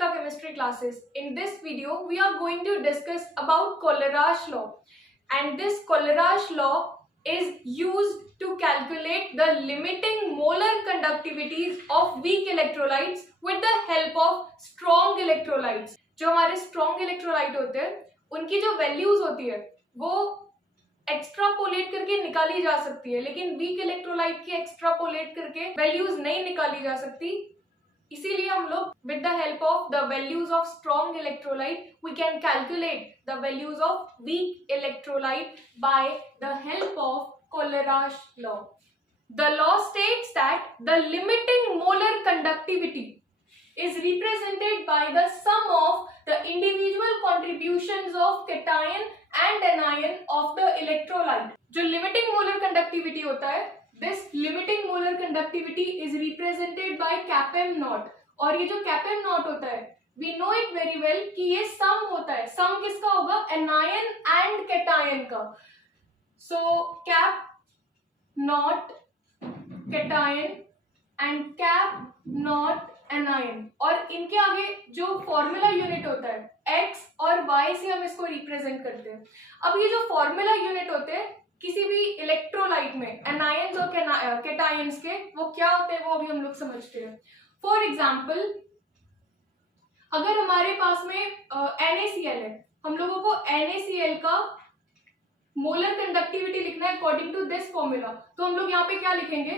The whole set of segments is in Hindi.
Vanshika Chemistry classes. In this video, we are going to discuss about Kohlrausch law. And this Kohlrausch law is used to calculate the limiting molar conductivities of weak electrolytes with the help of strong electrolytes. जो हमारे strong electrolyte होते हैं, उनकी जो values होती है, वो एक्स्ट्रापोलेट करके निकाली जा सकती है, लेकिन वीक इलेक्ट्रोलाइट की एक्स्ट्रापोलेट करके वैल्यूज नहीं निकाली जा सकती. इसीलिए हम लोग with the help of the values of strong electrolyte we can calculate the values of weak electrolyte by the help of Kohlrausch law. The law states that the limiting molar conductivity is represented by the sum of the individual contributions of cation and anion of the electrolyte. जो limiting molar conductivity होता है, this limiting molar conductivity is represented by Kpm naught. और ये जो Kpm naught होता है, we know it very well कि ये sum होता है. sum किसका होगा? anion and cation का. So Kp naught cation and Kp naught anion, और इनके आगे जो फॉर्मूला यूनिट होता है x और y से हम इसको रिप्रेजेंट करते हैं. अब ये जो फॉर्मूला यूनिट होते हैं किसी भी इलेक्ट्रोलाइट में एनायंस और कैटायंस के, वो क्या होते हैं वो अभी हम लोग समझते हैं. फॉर एग्जाम्पल, अगर हमारे पास में NaCl है, हम लोगों को NaCl का मोलर कंडक्टिविटी लिखना है अकॉर्डिंग टू दिस फॉर्मूला. तो हम लोग यहाँ पे क्या लिखेंगे?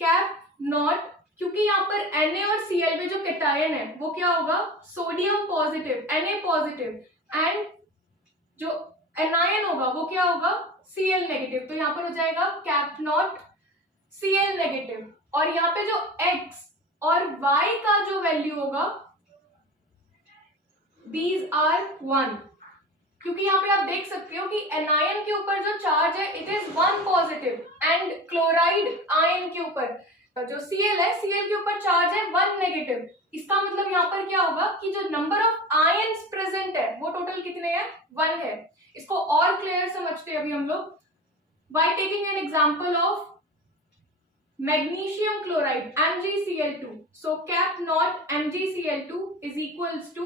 कैप नॉट, क्योंकि यहाँ पर Na और Cl में जो कैटायन है वो क्या होगा? Sodium positive, Na positive, and जो एनायन होगा वो क्या होगा? Cl negative. तो यहाँ पर हो जाएगा कैप नॉट Cl नेगेटिव. और यहाँ पे जो x और y का जो वैल्यू होगा, these are 1. क्योंकि यहाँ पे आप देख सकते हो कि एनायन के ऊपर जो चार्ज है it is 1 positive, and chloride ion के ऊपर जो Cl है, Cl के ऊपर चार्ज है 1 नेगेटिव. इसका मतलब यहाँ पर क्या होगा कि जो नंबर ऑफ आयंस प्रेजेंट है वो टोटल कितने हैं? 1 है. इसको और क्लियर समझते हैं अभी हम लोग by taking an example of magnesium chloride MgCl2. So cap not MgCl2 is equals to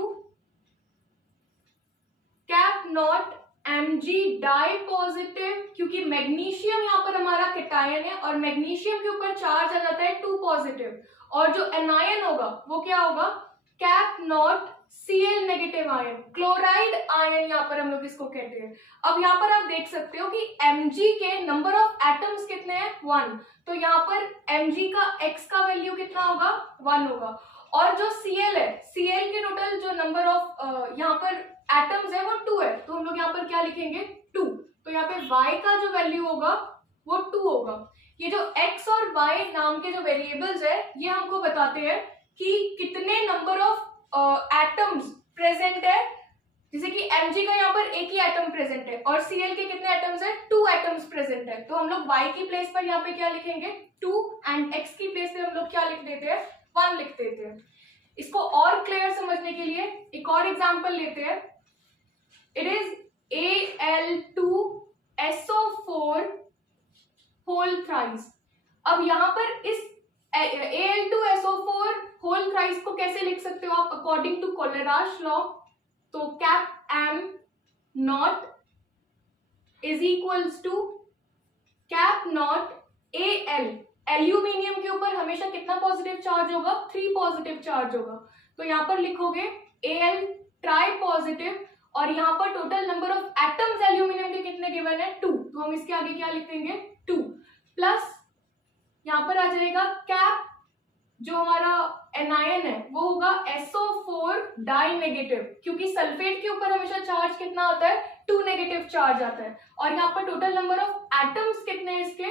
cap not Mg di positive, क्योंकि मैग्नीशियम यहाँ पर हमारा कैटायन है और मैग्नीशियम के ऊपर चार्ज आ जाता है 2 पॉजिटिव, और जो एनायन होगा वो क्या होगा? Cap not Cl negative ion, chloride ion यहाँ पर हम लोग इसको कहते हैं. अब यहाँ पर आप देख सकते हो कि Mg के नंबर ऑफ एटम्स कितने हैं? 1. तो यहाँ पर Mg का x का वैल्यू कितना होगा? 1 होगा. और जो Cl है, Cl के टोटल जो नंबर ऑफ यहाँ पर एटम्स है वो 2 है. तो हम लोग यहाँ पर क्या लिखेंगे? 2. तो यहाँ पे y का जो वैल्यू होगा वो 2 होगा. ये जो x और y नाम के जो वेरिएबल्स है ये हमको बताते हैं कि कितने नंबर ऑफ एटम्स प्रेजेंट है. जैसे कि Mg का यहाँ पर एक ही एटम प्रेजेंट है और Cl के कितने एटम्स है? 2 एटम्स प्रेजेंट है. तो हम लोग y की प्लेस पर यहाँ पे क्या लिखेंगे? 2, एंड x की प्लेस पे हम लोग क्या लिख देते हैं? 1 लिख देते हैं. इसको और क्लियर समझने के लिए एक और एग्जांपल लेते हैं. It is Al2SO4 whole thrice. अब यहाँ पर इस Al2SO4 होल थ्राइस को कैसे लिख सकते हो आप अकॉर्डिंग टू Kohlrausch लॉ? तो cap M not is equals to cap not Al. Aluminium के ऊपर हमेशा कितना पॉजिटिव चार्ज होगा? 3 पॉजिटिव चार्ज होगा. तो यहाँ पर लिखोगे Al ट्राई पॉजिटिव, और यहाँ पर total number of atoms aluminium के कितने गिवन है? 2. तो हम इसके आगे क्या लिख देंगे? 2 प्लस यहाँ पर आ जाएगा कैप, जो हमारा एनायन है वो होगा SO4 डाई नेगेटिव, क्योंकि सल्फेट के ऊपर हमेशा चार्ज कितना आता है? 2 नेगेटिव चार्ज आता है. और यहाँ पर टोटल नंबर ऑफ एटम्स कितने हैं इसके?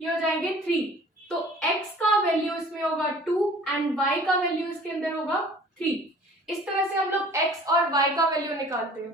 ये हो जाएंगे 3. तो x का वैल्यू इसमें होगा 2 एंड y का वैल्यू इसके अंदर होगा 3. इस तरह से हम लोग x और y का वैल्यू निकालते हैं.